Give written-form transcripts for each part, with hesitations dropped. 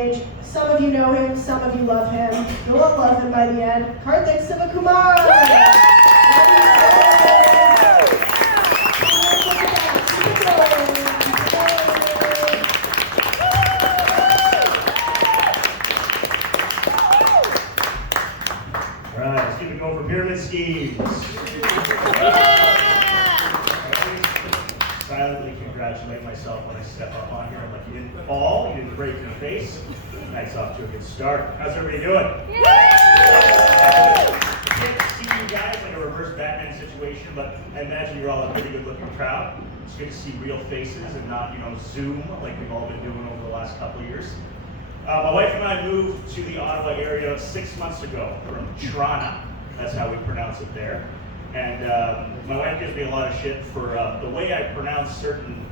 Some of you know him, some of you love him. You'll love him by the end. Karthik Sivakumar! Alright, let's keep it going for pyramid schemes. Silently congratulate myself when I step up on here. I'm like, you didn't fall, you didn't break your face. Nice, off to a good start. How's everybody doing? Good to see you guys, like a reverse Batman situation, but I imagine you're all a pretty good looking crowd. It's good to see real faces and not, Zoom like we've all been doing over the last couple of years. My wife and I moved to the Ottawa area 6 months ago from Toronto. That's how we pronounce it there. And my wife gives me a lot of shit for the way I pronounce certain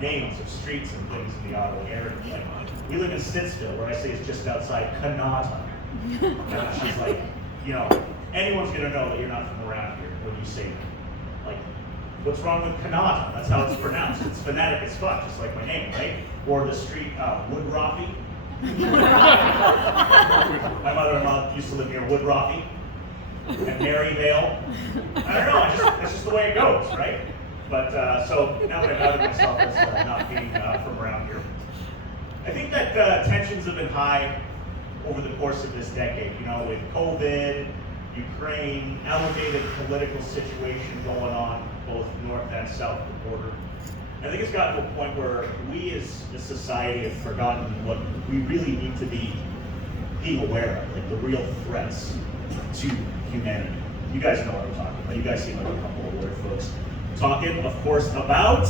names of streets and things in the Ottawa area. Like, we live in Stittsville, where I say it's just outside Kanata. And she's like, anyone's gonna know that you're not from around here when you say that. Like, what's wrong with Kanata? That's how it's pronounced. It's phonetic as fuck, just like my name, right? Or the street Woodroffy. My mother-in-law used to live near Woodroffy and Maryvale. I don't know, that's just the way it goes, right? But so now that I've outed myself as not being from around here, I think that tensions have been high over the course of this decade, with COVID, Ukraine, elevated political situation going on both north and south of the border. I think it's gotten to a point where we as a society have forgotten what we really need to be being aware of, like the real threats to humanity. You guys know what I'm talking about. You guys seem like a couple of weird folks. Talking, of course, about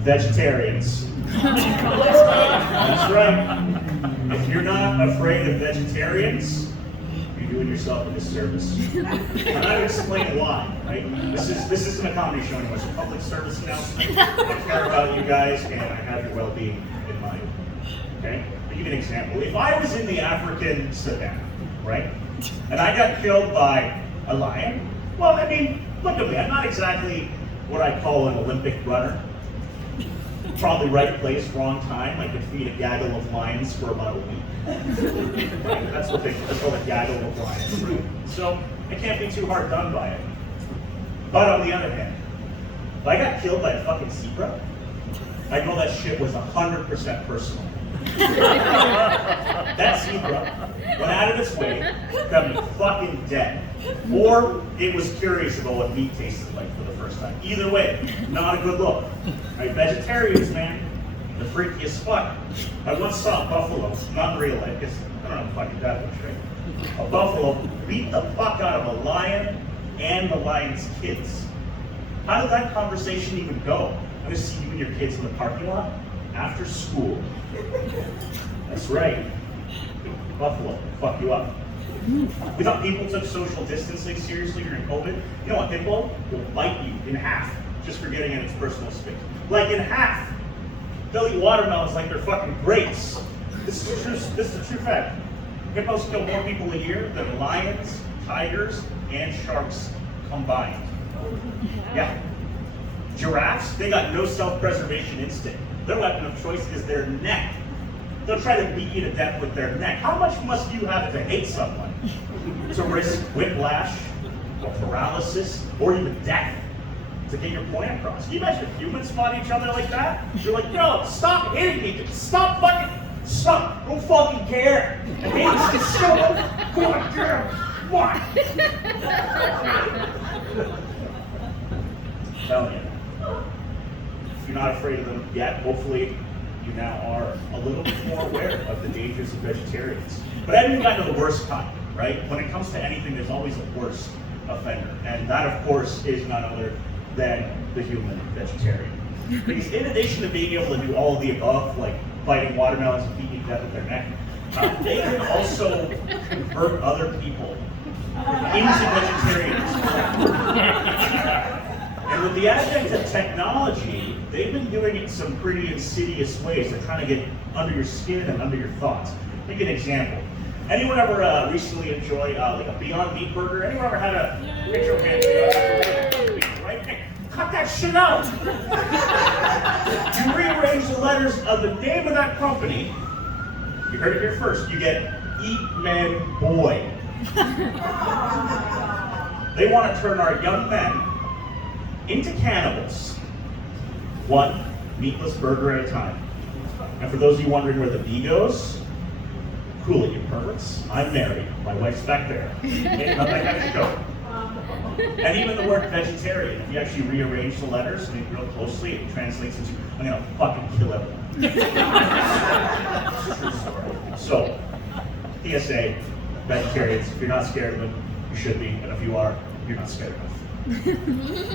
vegetarians. That's right. If you're not afraid of vegetarians, you're doing yourself a disservice. And I'll explain why, right? This isn't a comedy show anymore. It's a public service announcement. I care about you guys, and I have your well-being in mind. Okay? I'll give you an example. If I was in the African savannah, right, and I got killed by a lion, well, I mean, look at me. I'm not exactly what I call an Olympic runner. Probably right place, wrong time. I could feed a gaggle of lions for about a week. Right? That's what they call a gaggle of lions. Right? So I can't be too hard done by it. But on the other hand, if I got killed by a fucking zebra, I know that shit was 100% personal. That zebra went out of its way to cut me fucking dead. Or it was curious about what meat tasted like for the first time. Either way, not a good look. Right, vegetarians, man, the freakiest fuck. I once saw a buffalo, not in real life, because I don't know fucking that much, right? A buffalo beat the fuck out of a lion and the lion's kids. How did that conversation even go? I'm gonna see you and your kids in the parking lot after school. That's right. Buffalo, fuck you up. We thought people took social distancing seriously during COVID. You know what? Pitbull will bite you in half just for getting in its personal space. Like in half. They'll eat watermelons like they're fucking grapes. This is a true fact. Hippos kill more people a year than lions, tigers, and sharks combined. Yeah. Giraffes, they got no self-preservation instinct. Their weapon of choice is their neck. They'll try to beat you to death with their neck. How much must you have to hate someone to risk whiplash, or paralysis, or even death to get your point across? Can you imagine if humans fought each other like that? You're like, yo, stop hitting me. Stop fucking, stop. I don't fucking care. And me, it's just so, God damn, what? Hell yeah. If you're not afraid of them yet, hopefully you now are a little bit more aware of the dangers of vegetarians. But I haven't even gotten to the worst kind, right? When it comes to anything, there's always a worst offender. And that, of course, is none other than the human vegetarian. Because in addition to being able to do all of the above, like biting watermelons and beating to death with their neck, they can also convert other people into vegetarians. And with the advent of technology, they've been doing it in some pretty insidious ways. They're trying to get under your skin and under your thoughts. Take an example. Anyone ever recently enjoy like a Beyond Meat burger? Anyone ever had a picture of hands? Right? Hey, cut that shit out! You rearrange the letters of the name of that company You heard it here first. You get Eat Men Boy. They want to turn our young men into cannibals. One meatless burger at a time. And for those of you wondering where the B goes, cool it, you perverts. I'm married. My wife's back there. Okay, not that kind of show. And even the word vegetarian, if you actually rearrange the letters and real closely, it translates into, I'm gonna fucking kill everyone. True story. So, PSA, vegetarians, if you're not scared of them, you should be, and if you are, you're not scared enough.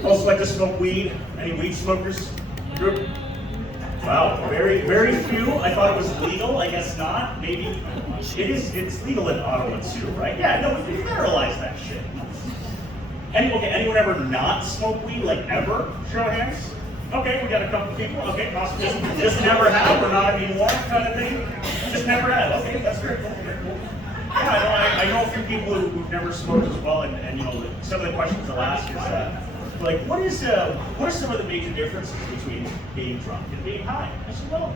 Also like to smoke weed. Any weed smokers? Group? Wow, very, very few. I thought it was legal, I guess not. Maybe it's legal in Ottawa too, right? Yeah, no, we federalize that shit. Anyone ever not smoke weed, like ever? Show of hands. Okay, we got a couple people. Okay, awesome. Just never have, or not anymore, kind of thing. Just never have. Okay, that's very cool. Yeah, I know a few people who've never smoked as well, and you know, some of the questions they'll ask is like, what are some of the major differences between being drunk and being high? I said, well,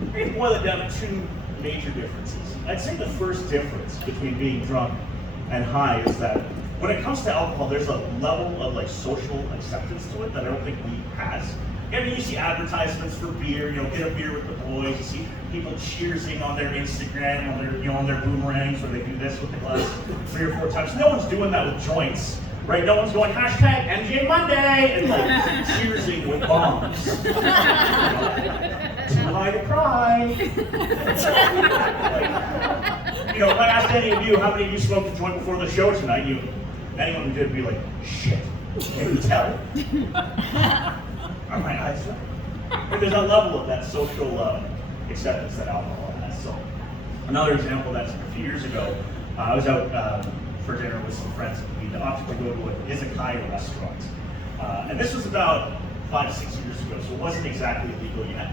we can boil it down to two major differences. I'd say the first difference between being drunk and high is that when it comes to alcohol, there's a level of like social acceptance to it that I don't think weed has. I mean, you see advertisements for beer, you know, get a beer with the boys. You see people cheersing on their Instagram, on their boomerangs, where they do this with the glass 3 or 4 times. No one's doing that with joints, right? No one's going hashtag MJ Monday and like cheersing with bombs. Too high to cry. Like, you know, if I asked any of you how many of you smoked a joint before the show tonight, anyone who did would be like, shit, can you tell? Are my eyes shut? But there's a level of that social acceptance that alcohol has. So another example that's a few years ago, I was out for dinner with some friends. We opted to go to an izakaya restaurant. And this was about 5 to 6 years ago, so it wasn't exactly illegal yet.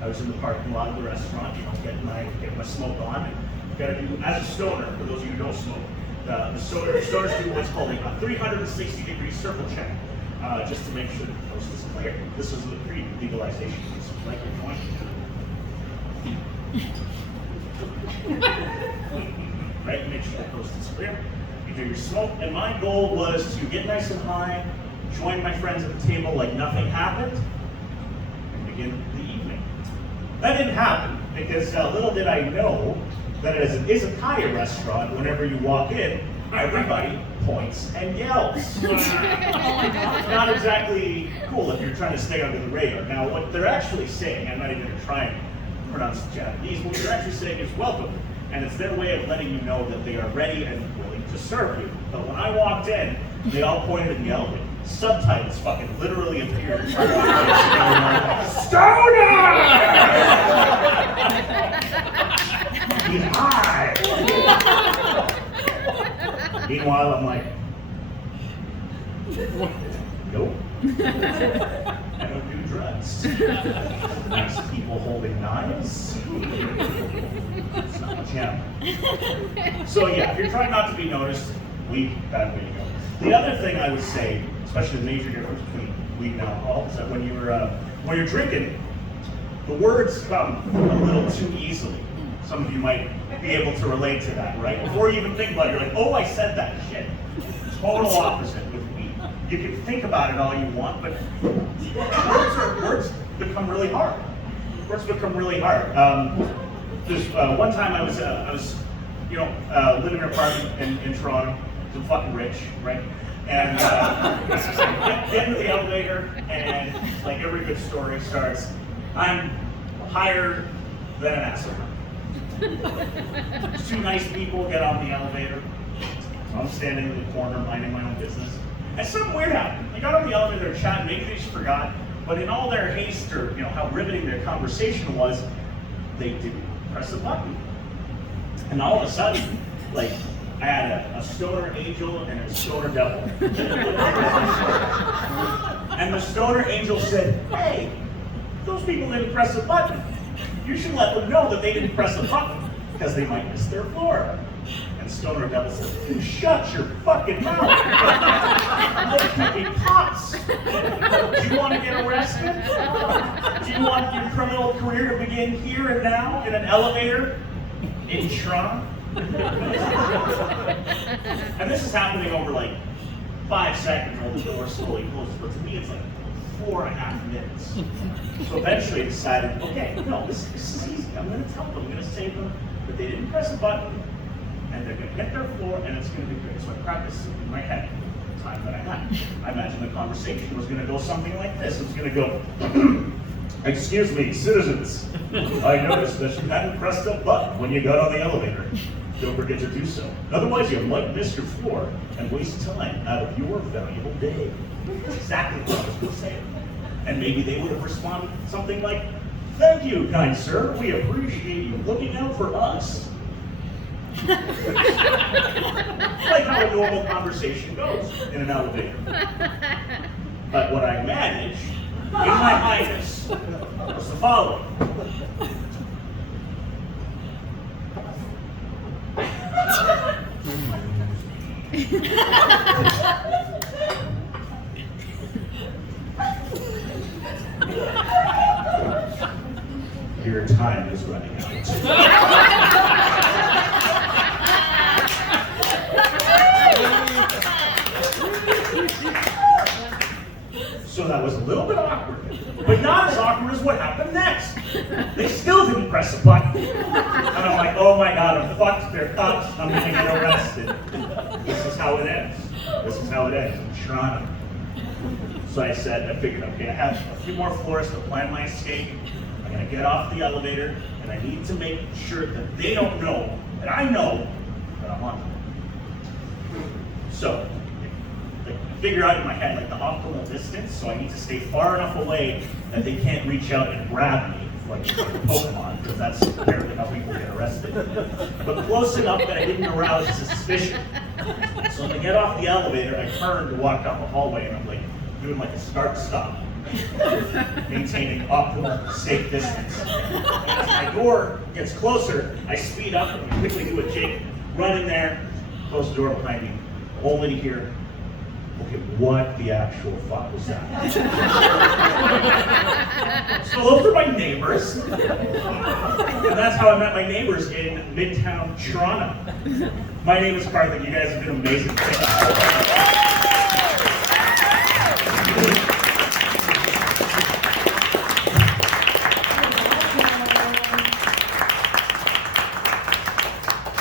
I was in the parking lot of the restaurant, you know, getting my smoke on. And gotta do, as a stoner, for those of you who don't smoke, the stoners do what's called a 360-degree circle check. Just to make sure the coast is clear. This was the pre-legalization piece. Like your joint. Right? Make sure the coast is clear. You do your smoke. And my goal was to get nice and high, join my friends at the table like nothing happened, and begin the evening. That didn't happen because little did I know that as an izakaya restaurant, whenever you walk in, everybody points and yells. Not exactly cool if you're trying to stay under the radar. Now, what they're actually saying, I'm not even going to try and pronounce Japanese, what they're actually saying is welcome. And it's their way of letting you know that they are ready and willing to serve you. But when I walked in, they all pointed and yelled at me. Subtitles fucking literally appeared. Stoner! He's high! Meanwhile, I'm like, nope. I don't do drugs. Nice people holding knives. It's not much happening. So yeah, if you're trying not to be noticed, weed, bad way to go. The other thing I would say, especially the major difference between weed and alcohol, is that when you're drinking, the words come a little too easily. Some of you might be able to relate to that, right? Before you even think about it, you're like, oh, I said that shit. Total opposite with weed. You can think about it all you want, but words become really hard. Words become really hard. There's one time I was living in an apartment in Toronto. I'm fucking rich, right? And get into the elevator, and like every good story starts, I'm higher than an asshole. Two nice people get on the elevator. I'm standing in the corner minding my own business. And something weird happened. They got on the elevator chatting, maybe they just forgot, but in all their haste or how riveting their conversation was, they didn't press the button. And all of a sudden, like, I had a stoner angel and a stoner devil. And the stoner angel said, hey, those people didn't press the button. You should let them know that they didn't press the button because they might miss their floor. And stoner devil said, shut your fucking mouth. They're picking pots. Do you want to get arrested? Do you want your criminal career to begin here and now in an elevator? in Toronto. And this is happening over like 5 seconds while the door slowly closes, but to me it's like 4.5 minutes. So eventually I decided, okay, no, this is easy. I'm gonna tell them, I'm gonna say them that they didn't press a button, and they're gonna hit their floor, and it's gonna be great. So I practiced it in my head the time that I had. I imagined the conversation was gonna go something like this. It was gonna go, excuse me, citizens. I noticed that you hadn't pressed a button when you got on the elevator. Don't forget to do so. Otherwise, you might miss your floor and waste time out of your valuable day. That's exactly what I was going to say. And maybe they would have responded something like, thank you, kind sir. We appreciate you looking out for us. Like how a normal conversation goes in an elevator. But what I managed, in my highness, was the following. Your time is running out. So that was a little bit awkward, but not as awkward as what happened next. They still didn't press a button. And I'm like, oh my God, I'm fucked, they're cops, I'm gonna get arrested. This is how it ends. This is how it ends in Toronto. So I figured, okay, I have a few more floors to plan my escape. I'm gonna get off the elevator, and I need to make sure that they don't know that I know that I'm on them. So, I figure out in my head like the optimal distance, so I need to stay far enough away that they can't reach out and grab me like Pokemon, because that's apparently how people get arrested. But close enough that I didn't arouse suspicion. So when I get off the elevator, I turn to walk down the hallway, and I'm like doing like a start-stop, maintaining optimal safe distance. And as my door gets closer, I speed up and quickly do a Jake, run in there, close the door behind me, only to hear, okay, what the actual fuck was that? So those are my neighbors. And that's how I met my neighbors in Midtown Toronto. My name is Karthik. You guys have been amazing.